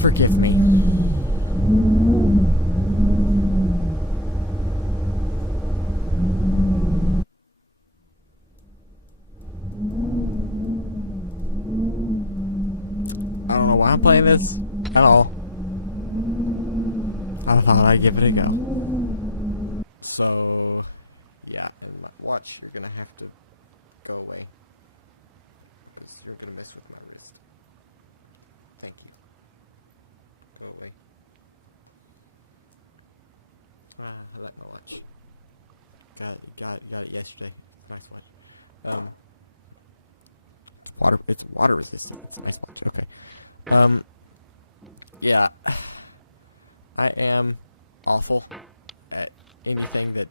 Forgive me. I don't know why I'm playing this at all. I thought I'd give it a go. So, yeah, and my watch, you're gonna have to go away. Because you're gonna mess with my wrist. Thank you. Go away. I like my watch. Got it yesterday. It's a nice watch. It's water resistant. It's a nice watch. Okay. Yeah. I am awful at anything that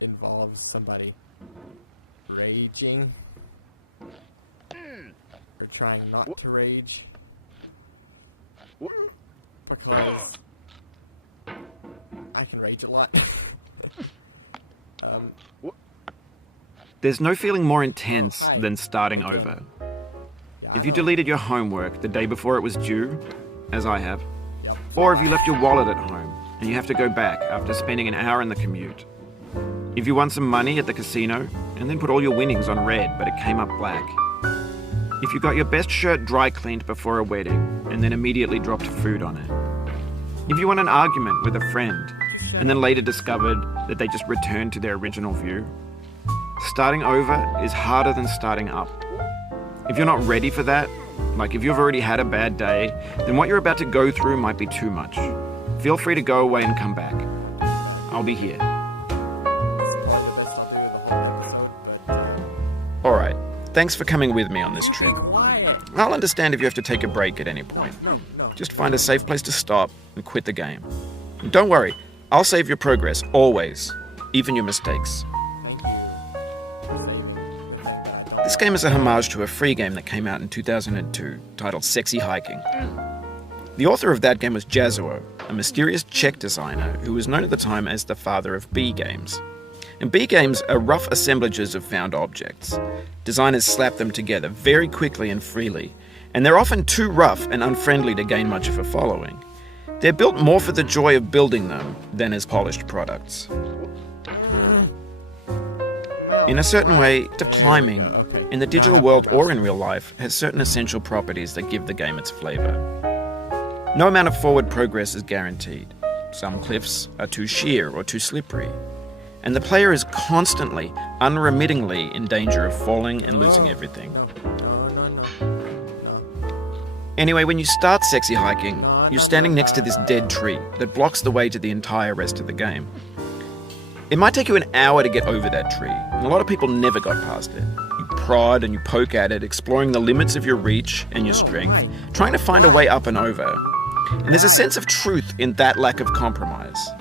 involves somebody raging or trying not to rage, because I can rage a lot. There's no feeling more intense than starting again. over. Yeah, if you deleted your homework the day before it was due, as I have, Yep. or if you left your wallet at home and you have to go back after spending an hour in the commute. If you won some money at the casino and then put all your winnings on red but it came up black. If you got your best shirt dry cleaned before a wedding and then immediately dropped food on it. If you won an argument with a friend and then later discovered that they just returned to their original view. Starting over is harder than starting up. If you're not ready for that, like if you've already had a bad day, then what you're about to go through might be too much. Feel free to go away and come back. I'm not doing bad. I'll be here. It's probably the best I'll do of the whole episode, but Alright, thanks for coming with me on this trip. Would you be quiet? I'll understand if you have to take a break at any point. No. Just find a safe place to stop and quit the game. And don't worry, I'll save your progress, always. Even your mistakes. Thank you for saving the thing that I don't want. This game is a homage to a free game that came out in 2002, titled Sexy Hiking. The author of that game was Jazuo, a mysterious Czech designer who was known at the time as the father of B games. And B games are rough assemblages of found objects. Designers slap them together very quickly and freely, and they're often too rough and unfriendly to gain much of a following. They're built more for the joy of building them than as polished products. Mouse, in a certain way, there we go. Okay. In the digital world or in real life, has certain essential properties that give the game its flavor. No amount of forward progress is guaranteed. Some cliffs are too sheer or too slippery. And the player is constantly, unremittingly in danger of falling and losing everything. No. Anyway, when you start Sexy Hiking, you're standing next to this dead tree that blocks the way to the entire rest of the game. It might take you an hour to get over that tree, and a lot of people never got past it. You prod and you poke at it, exploring the limits of your reach and your strength, trying to find a way up and over. And there's a sense of truth in that lack of compromise.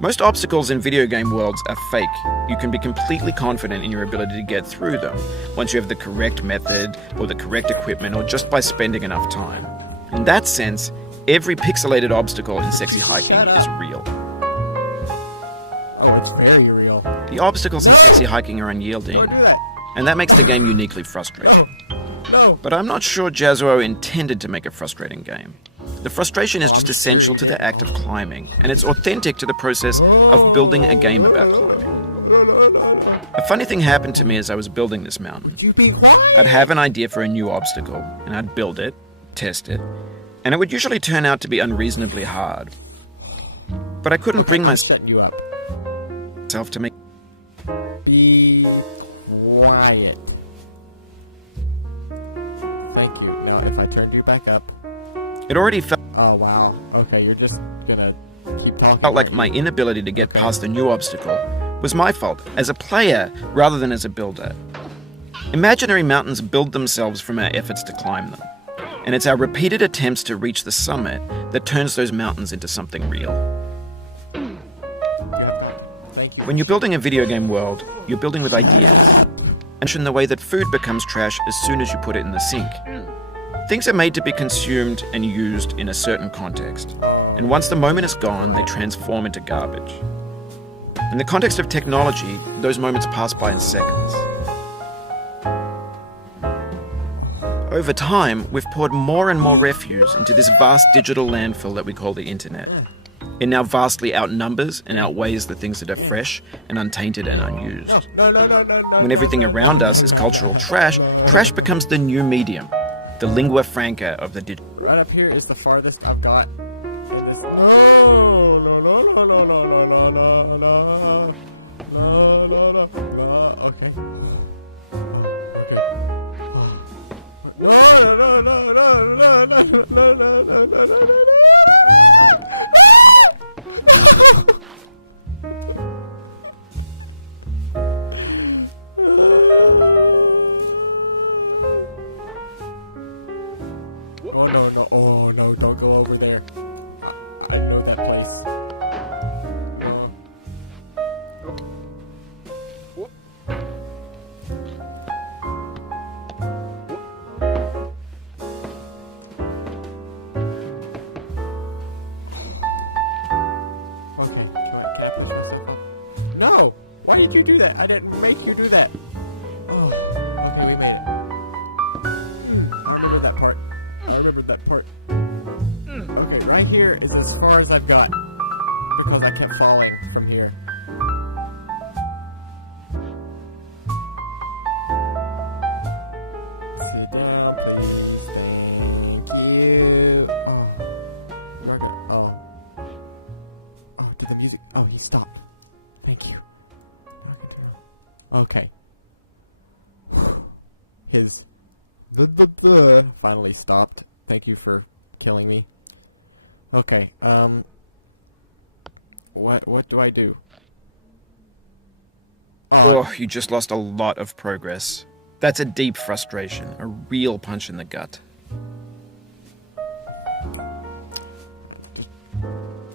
Most obstacles in video game worlds are fake. You can be completely confident in your ability to get through them, once you have the correct method, or the correct equipment, or just by spending enough time. In that sense, every pixelated obstacle in Sexy Hiking is real. Oh, it's very real. The obstacles in Sexy Hiking are unyielding. Don't do that. And that makes the game uniquely frustrating. No. But I'm not sure Jazuo intended to make a frustrating game. The frustration is just essential to the act of climbing, and it's authentic to the process of building a game. No. A funny thing happened to me as I was building this mountain. Would you be quiet? I'd have an idea for a new obstacle, and I'd build it, test it, and it would usually turn out to be unreasonably hard. But I couldn't bring I'm shutting you up. myself to make... Be quiet. Thank you. Now, if I turned you back up... It already felt... Oh, wow. Okay, you're just gonna keep talking, aren't you? My inability to get past the new obstacle was my fault, as a player rather than as a builder. Imaginary mountains build themselves from our efforts to climb them. And it's our repeated attempts to reach the summit that turns those mountains into something real. You have got to... Thank you for... When you're building a video game world, you're building with... Shut up! And the way that food becomes trash as soon as you put it in the sink. Things are made to be consumed and used in a certain context. And once the moment is gone, they transform into garbage. In the context of technology, those moments pass by in seconds. Over time, we've poured more and more refuse into this vast digital landfill that we call the internet. It now vastly outnumbers and outweighs the things that are fresh and untainted and unused. No. When everything around us is cultural trash, trash becomes the new medium, the lingua franca of the digital. Right up here is the farthest I've got in this. No. Okay. Oh, we're good. Oh. Oh no, oh no, don't go over there. I know that place. No. Okay, can I push myself up? No! Why did you do that? I didn't make you do that. Oh, okay, we made it. I remember that part. Okay, right here is as far as I've got because I kept falling from here. Sit down, please. Thank you. Oh, you are gonna. Oh, did the music? Oh, he stopped. Thank you. Now I can turn on. Okay. His finally stopped. Thank you for killing me. Okay. What do I do? Oh, you just lost a lot of progress. That's a deep frustration, a real punch in the gut.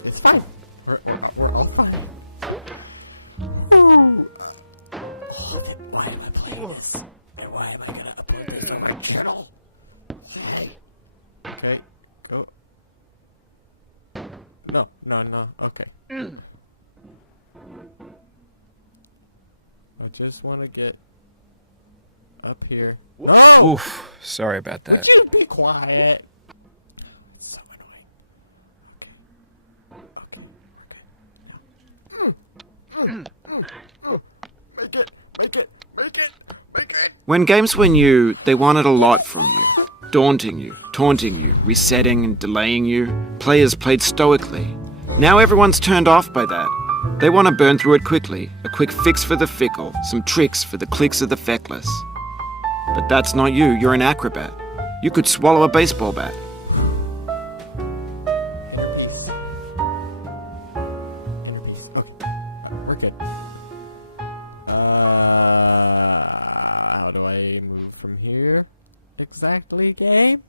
It's fine. We're all fine. Whew. Why am I playing this? And why am I gonna upload this on my channel? Hey. Okay, go. No. Okay. I just want to get up here. No! Oof, sorry about that. Would you be quiet? It's so annoying. Okay, we're good now. Make it. When games were new, they wanted a lot from you. Daunting you, taunting you, resetting and delaying you. Players played stoically. Now everyone's turned off by that. They want to burn through it quickly. A quick fix for the fickle. Some tricks for the clicks of the feckless. But that's not you. You're an acrobat. You could swallow a baseball bat. Inner peace. Okay. We're good. How do I move from here? Exactly, game?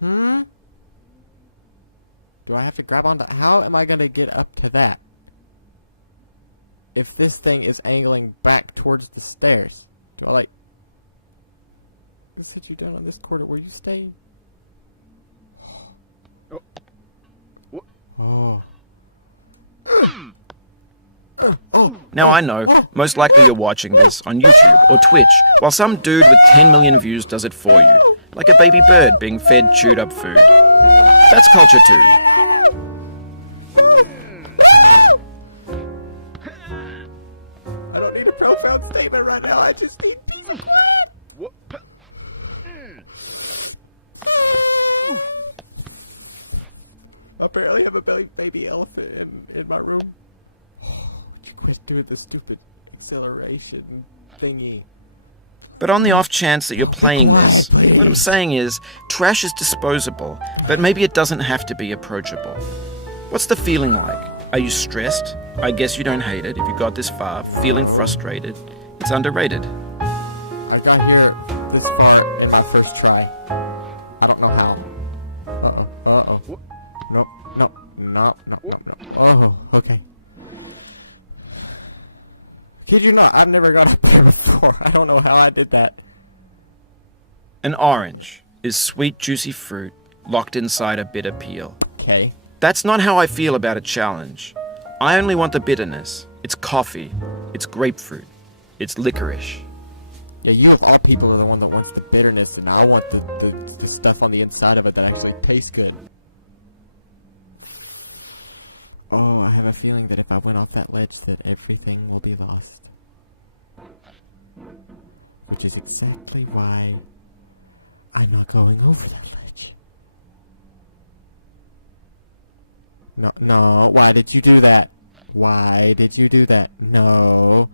Do I have to grab onto... How am I going to get up to that? If this thing is angling back towards the stairs. Do I like... sit you down on this corner where you stay? Oh. I know. Most likely you're watching this on YouTube or Twitch, while some dude with 10 million views does it for you, like a baby bird being fed chewed up food. That's culture too. No! I don't need a profound statement right now. I just need peace and quiet. Apparently I have a baby elephant in my room. Would you quit doing the stupid acceleration thingy? But on the off chance that you're Be playing quiet, this, please. what I'm saying is, trash is disposable, but maybe it doesn't have to be approachable. What's the feeling like? Are you stressed? I guess you don't hate it if you got this far, feeling frustrated. It's underrated. I got here this far in my first try. I don't know how. Uh-oh. Nope. Oh, okay. Kid you not, I've never got up there before. I don't know how I did that. An orange is sweet, juicy fruit locked inside a bitter peel. Okay. That's not how I feel about a challenge. I only want the bitterness. It's coffee. It's grapefruit. It's licorice. Yeah, you of all people are the one that wants the bitterness, and I want the stuff on the inside of it that actually tastes good. Oh, I have a feeling that if I went off that ledge that everything will be lost. Which is exactly why I'm not going over that ledge. No, why did you do that? Why did you do that? No.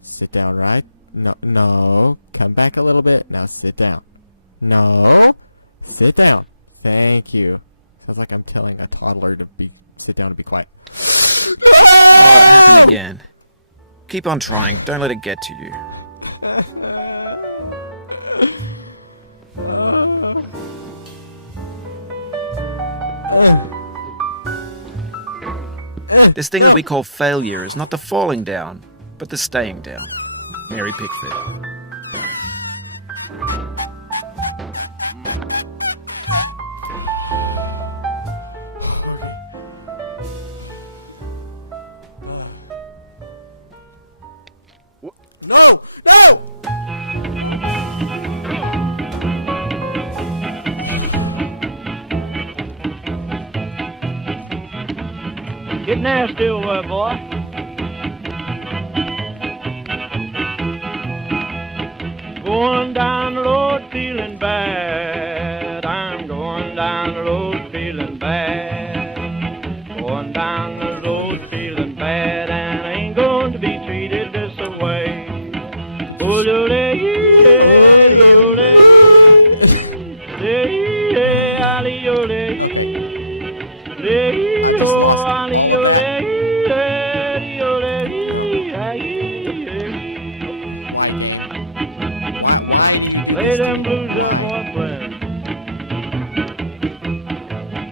Sit down, right? No. Come back a little bit. Now sit down. No. Sit down. Thank you. Sounds like I'm telling a toddler to sit down and be quiet. No! Again. Keep on trying. Don't let it get to you. This thing that we call failure is not the falling down, but the staying down. Mary Pickford. Okay. No! Get nasty over there, boy. Going down the road feeling bad. I'm going down the road feeling bad. Going down the road feeling bad, and I ain't going to be treated this way. Okay. I just lost all of that. No. Why, game? Why do you do this to me? Why?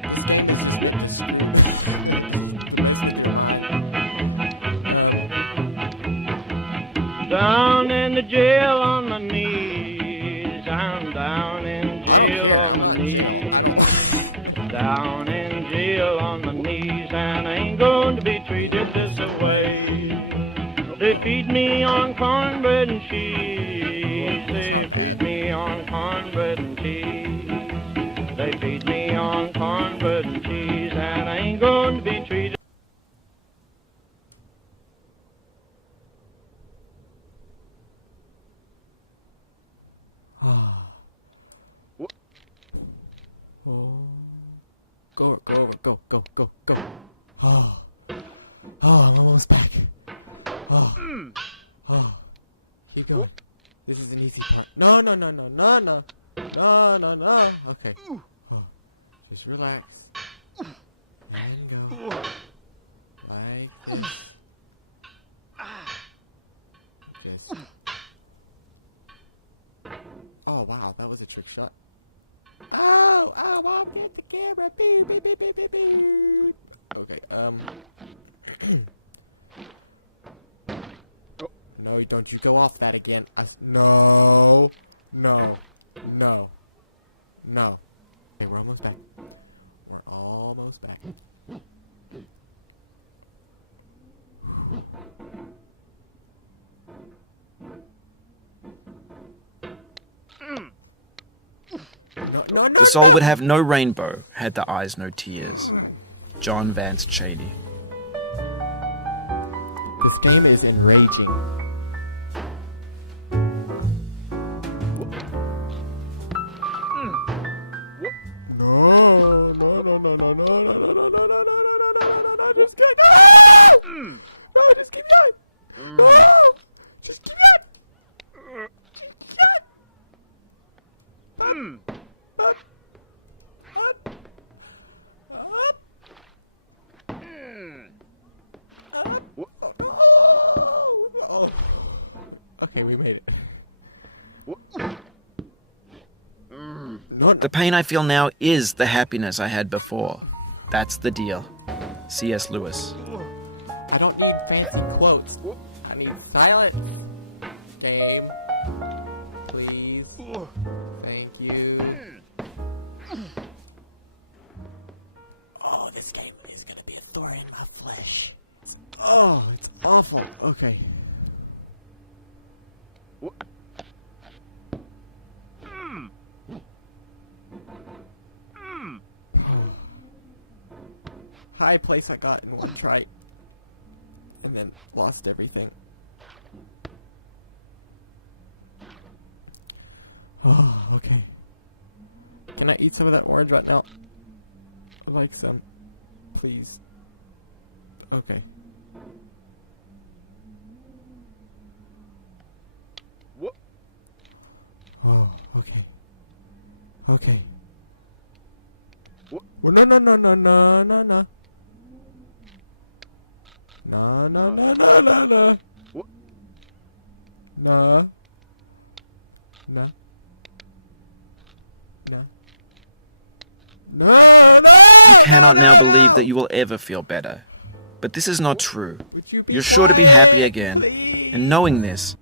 This game is just meant to screw to mess with your mind. Down in the jail on my knees. I'm down in jail. I don't care. I'm not in jail. I don't Down in jail on my knees, and I ain't going to be treated this way. They feed me on cornbread and cheese. That's not bad. They feed me on cornbread and cheese. They feed me on cornbread and cheese, and I ain't going to be treated. Oh, go over, go. Oh, I'm almost back. Oh, keep going. This is an easy part. No. Okay. Oh, just relax and go like this. Just. Oh wow, that was a trick shot. Oh, Mom, get the camera. Beep, beep, beep, beep, beep, beep. Okay, No, don't you go off that again. No. Okay, we're almost back. No. The soul would have no rainbow, had the eyes no tears. John Vance Cheney. This game is enraging. No, just keep just keep going. No, just keep going. Up. Oh no. Oh. Okay, we made it. No. The pain I feel now is the happiness I had before. That's the deal. C.S. Lewis. I don't need fancy quotes. I need silence. Game. Please. Thank you. Oh, this game is gonna be a thorn in my flesh. It's awful. Okay. high place I got in one try. And then lost everything. Oh, okay. Can I eat some of that orange right now? I'd like some. Please. Okay. Oh, okay. Okay. Well, no, no, no, no, no, no, no. No, no, no, no, no, no. No. No. No. No, no, no, I no, cannot now believe no. that you will ever feel better. But this is not true. Would you be You're quiet, sure to be happy again. please? And knowing this,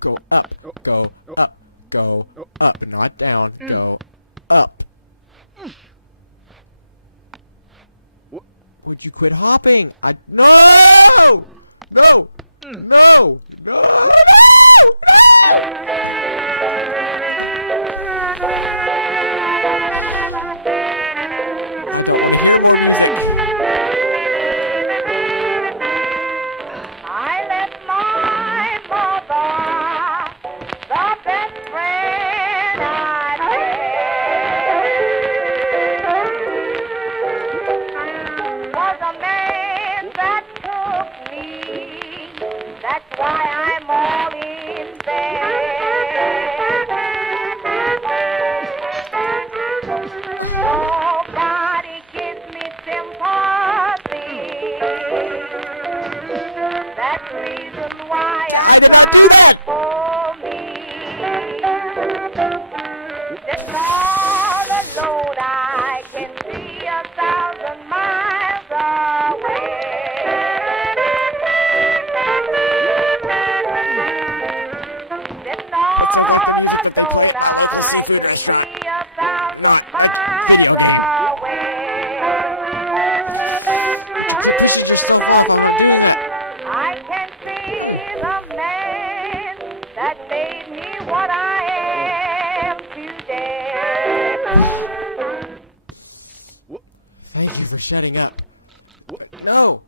Go up, go up, go up, not down, go up. Would you quit hopping? No! No! No! No! No! No! I don't want to hear more music. I left my mother, the best friend I had. Was a man that took me. That's why I'm all in bed. Nobody gives me sympathy. That's the reason why I did not do that! for me. This all alone I can see 1,000 miles away. That sounds like the music that they play at my local seafood restaurant. Not a video game. Would you quit pushing yourself off? I'm not doing that. I can see the man that made me what I am today. Thank you for shutting up. But no.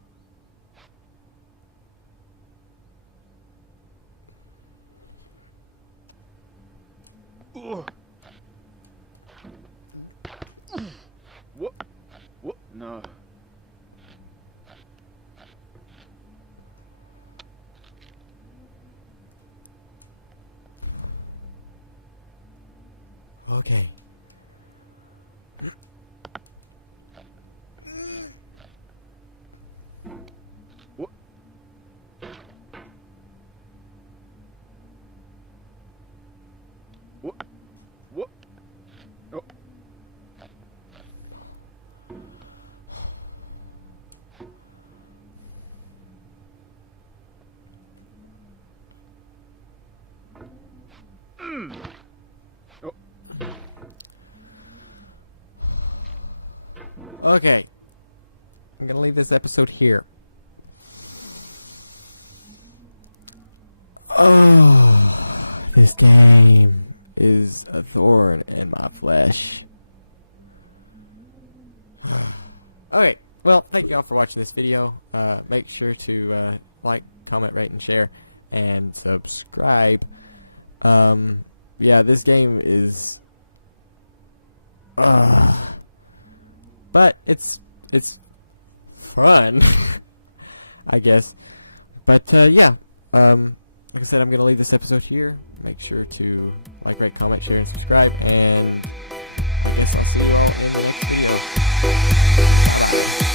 no. Okay. Okay. I'm gonna leave this episode here. Oh, this game is a thorn in my flesh. Okay, well, thank you all for watching this video. Make sure to like, comment, rate, and share, and subscribe. Yeah, this game is... but it's fun, I guess. But yeah, like I said, I'm gonna leave this episode here. Make sure to like, rate, comment, share, and subscribe. And I guess I'll see you all in the next video. Bye bye.